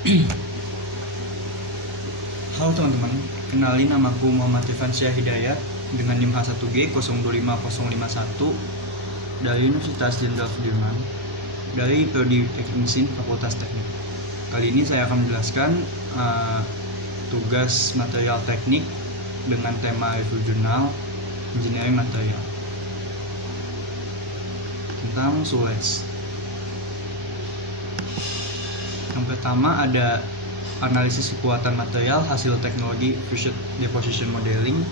Halo teman-teman, kenalin namaku Muhammad Irfansyah Hidayat dengan NIM H1G 025051 dari Universitas Jenderal Sudirman dari Prodi Teknik Mesin Fakultas Teknik. Kali ini saya akan menjelaskan tugas material teknik dengan tema review jurnal Engineering Material tentang SULES. Yang pertama ada analisis kekuatan material hasil teknologi Fusion Deposition Modeling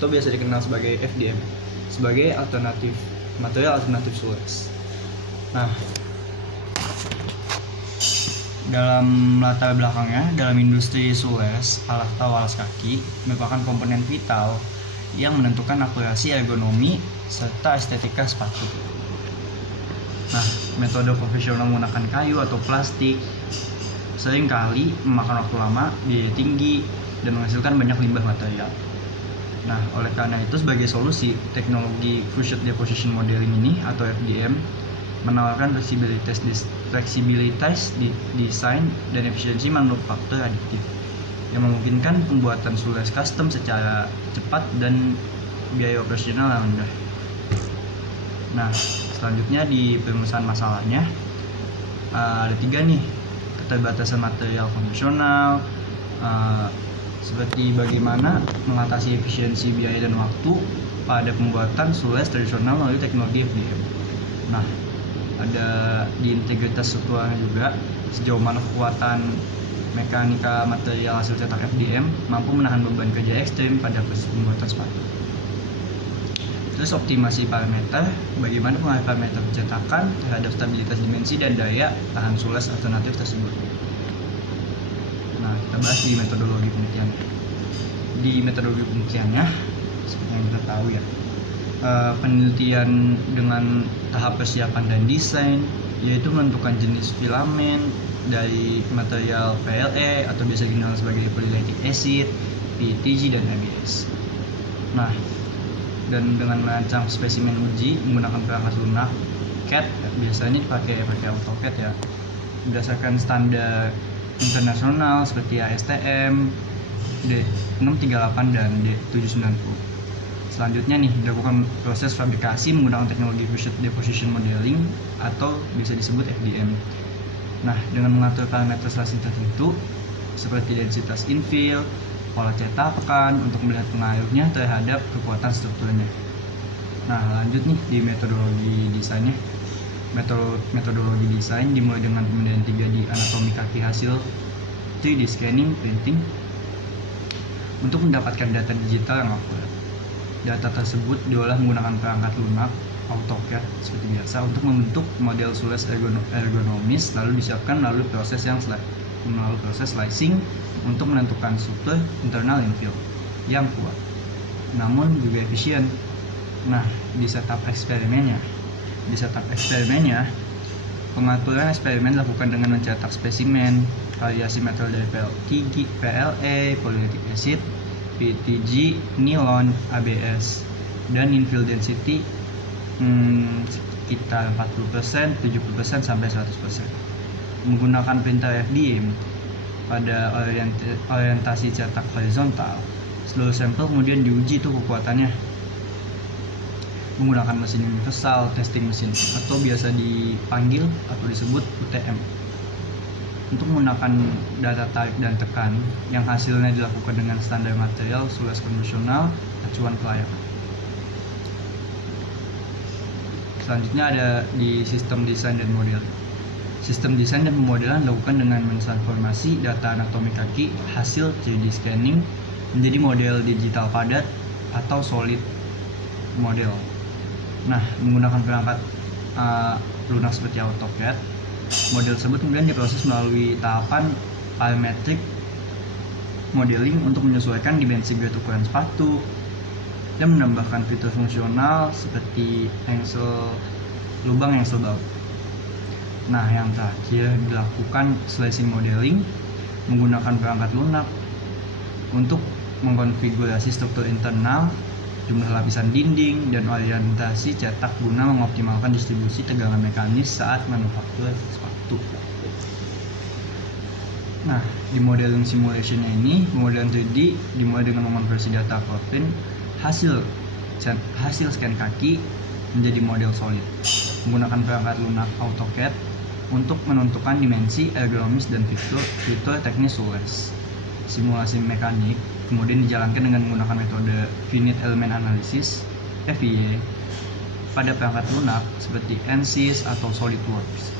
atau biasa dikenal sebagai FDM sebagai material alternatif SULES. Nah, dalam latar belakangnya, dalam industri SULES, alat atau alas kaki merupakan komponen vital yang menentukan akurasi ergonomi serta estetika sepatu. Nah, metode profesional menggunakan kayu atau plastik seringkali memakan waktu lama, biaya tinggi, dan menghasilkan banyak limbah material. Nah, oleh karena itu sebagai solusi, teknologi Fusion Deposition Modeling ini atau FDM menawarkan fleksibilitas desain dan efisiensi manufaktur adiktif yang memungkinkan pembuatan SULES custom secara cepat dan biaya operasional yang rendah. Nah, selanjutnya di perumusan masalahnya ada 3 nih. Keterbatasan material konvensional, seperti bagaimana mengatasi efisiensi biaya dan waktu pada pembuatan SULES tradisional melalui teknologi FDM. Nah, ada di integritas strukturnya juga, sejauh mana kekuatan mekanika material hasil cetak FDM mampu menahan beban kerja ekstrim pada proses pembuatan sepatu. Terus optimasi parameter, bagaimana pengaruh parameter pencetakan terhadap stabilitas dimensi dan daya tahan SULES alternatif tersebut. Nah, kita bahas di metodologi penelitian. Di metodologi penelitiannya, seperti yang kita tahu ya, penelitian dengan tahap persiapan dan desain, yaitu menentukan jenis filamen dari material PLA atau biasa dikenal sebagai polylactic acid, PETG, dan ABS. Nah, dan dengan merancang spesimen uji menggunakan perangkat lunak CAD, biasanya dipakai AutoCAD ya, berdasarkan standar internasional seperti ASTM, D638 dan D790. Selanjutnya nih, dilakukan proses fabrikasi menggunakan teknologi Fusion Deposition Modeling atau bisa disebut FDM. Nah, dengan mengatur parameter seleksi tertentu seperti densitas infill, pola cetakan untuk melihat pengaruhnya terhadap kekuatan strukturnya. Nah, lanjut nih di metodologi desainnya. Metodologi desain dimulai dengan pemilihan 3 di anatomi kaki hasil 3D scanning printing untuk mendapatkan data digital yang akurat. Data tersebut diolah menggunakan perangkat lunak AutoCAD seperti biasa untuk membentuk model SULES ergonomis, lalu disiapkan melalui proses slicing untuk menentukan struktur internal infill yang kuat namun juga efisien. Nah, di setup eksperimennya, pengaturan eksperimen dilakukan dengan mencetak spesimen variasi material dari PLA, polylactic acid, PETG, nilon, ABS, dan infill density sekitar 40%, 70% sampai 100%. Menggunakan printer FDM pada orientasi cetak horizontal, seluruh sampel kemudian diuji tuh kekuatannya menggunakan mesin universal testing mesin atau biasa dipanggil atau disebut UTM untuk menggunakan data tarik dan tekan yang hasilnya dilakukan dengan standar material SULES konvensional acuan kelayakan. Selanjutnya ada di sistem desain dan model. Sistem desain dan pemodelan dilakukan dengan mentransformasi data anatomi kaki hasil 3D scanning menjadi model digital padat atau solid model. Nah, menggunakan perangkat lunak seperti AutoCAD, model tersebut kemudian diproses melalui tahapan parametric modeling untuk menyesuaikan dimensi berat ukuran sepatu dan menambahkan fitur fungsional seperti lubang engsel baut. Nah, yang terakhir dilakukan slicing modeling menggunakan perangkat lunak untuk mengkonfigurasi struktur internal, jumlah lapisan dinding, dan orientasi cetak guna mengoptimalkan distribusi tegangan mekanis saat manufaktur sepatu. Nah, di modeling simulationnya ini, model 3D dimulai dengan mengonversi data Kotlin hasil scan kaki menjadi model solid menggunakan perangkat lunak AutoCAD untuk menentukan dimensi, ergonomis, dan fitur teknis SULES. Simulasi mekanik kemudian dijalankan dengan menggunakan metode Finite Element Analysis (FEA) pada perangkat lunak seperti ANSYS atau SolidWorks.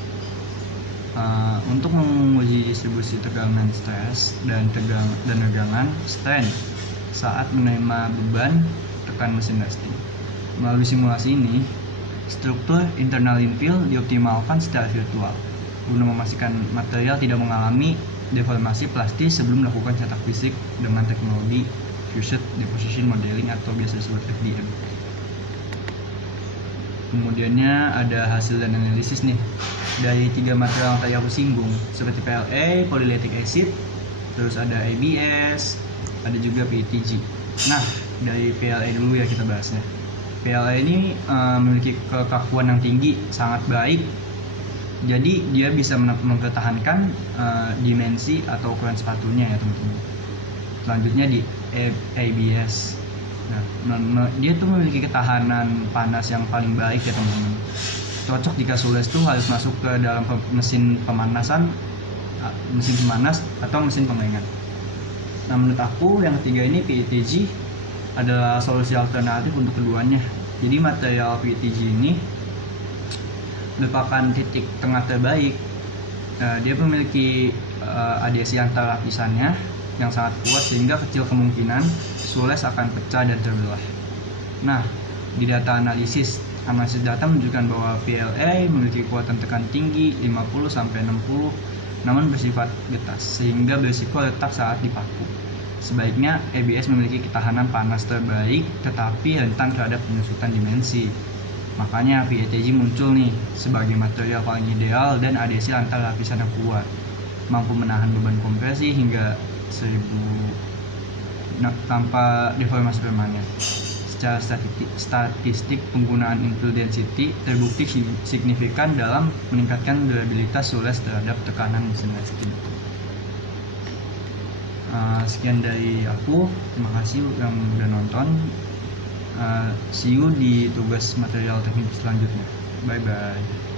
Untuk menguji distribusi tegangan stres dan tegangan strain saat menerima beban tekan mesin nesting. Melalui simulasi ini, struktur internal infill dioptimalkan secara virtual guna memastikan material tidak mengalami deformasi plastis sebelum melakukan cetak fisik dengan teknologi Fused Deposition Modeling atau biasa disebut FDM. Kemudiannya ada hasil dan analisis nih dari 3 material yang tadi aku singgung seperti PLA, polylactic acid, terus ada ABS, ada juga PETG. Nah, dari PLA dulu ya kita bahasnya. PLA ini memiliki kekakuan yang tinggi, sangat baik. Jadi dia bisa mempertahankan dimensi atau ukuran sepatunya ya teman-teman. Selanjutnya di ABS. Nah, dia tuh memiliki ketahanan panas yang paling baik ya teman-teman. Cocok jika SULES tuh harus masuk ke dalam mesin pemanas atau mesin pengeringan. Nah, menurut aku yang ketiga ini PETG adalah solusi alternatif untuk keduanya. Jadi material PETG ini merupakan titik tengah terbaik. Dia memiliki adhesi antar lapisannya yang sangat kuat sehingga kecil kemungkinan SULES akan pecah dan terbelah. Nah, di data analisis data menunjukkan bahwa PLA memiliki kekuatan tekan tinggi 50-60 namun bersifat getas sehingga berisiko retak saat dipaku. Sebaiknya ABS memiliki ketahanan panas terbaik tetapi rentan terhadap penyusutan dimensi. Makanya PETG muncul nih sebagai material paling ideal dan adhesi antar lapisan yang kuat, mampu menahan beban kompresi hingga 1000 tanpa deformasi permanen. Secara statistik penggunaan infill density terbukti signifikan dalam meningkatkan durabilitas SULES terhadap tekanan mesin nesting. Sekian dari aku, terima kasih yang udah nonton. See you di tugas material teknik selanjutnya. Bye bye.